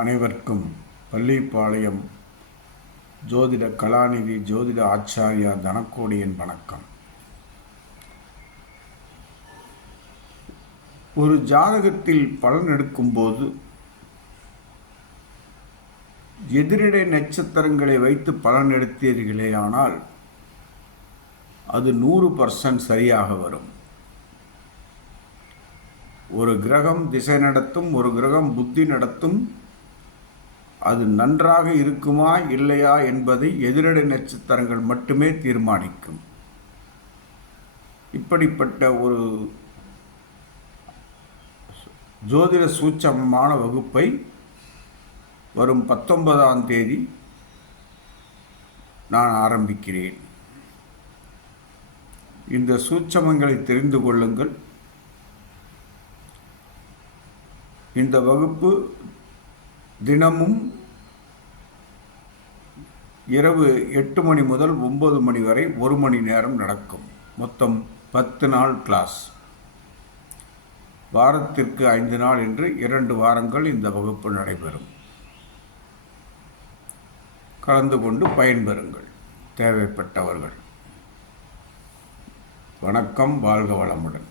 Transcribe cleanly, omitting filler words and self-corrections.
அனைவருக்கும் பள்ளிப்பாளையம் ஜோதிட கலாநிதி ஜோதிட ஆச்சாரியா தனக்கோடியின் வணக்கம். ஒரு ஜாதகத்தில் பலன் எடுக்கும்போது எதிரிடை நட்சத்திரங்களை வைத்து பலன் எடுத்தீர்களேயானால் அது 100% சரியாக வரும். ஒரு கிரகம் திசை நடத்தும், ஒரு கிரகம் புத்தி நடத்தும். அது நன்றாக இருக்குமா இல்லையா என்பதை எதிரிடை நட்சத்திரங்கள் மட்டுமே தீர்மானிக்கும். இப்படிப்பட்ட ஒரு ஜோதிட சூட்சமமான வகுப்பை வரும் 19ஆம் தேதி நான் ஆரம்பிக்கிறேன். இந்த சூட்சமங்களை தெரிந்து கொள்ளுங்கள். இந்த வகுப்பு தினமும் இரவு 8 மணி முதல் 9 மணி வரை 1 மணி நேரம் நடக்கும். மொத்தம் 10 நாள் கிளாஸ். வாரத்திற்கு 5 நாள் என்று 2 வாரங்கள் இந்த வகுப்பு நடைபெறும். கலந்து கொண்டு பயன்பெறுங்கள் தேவைப்பட்டவர்கள். வணக்கம். வாழ்க வளமுடன்.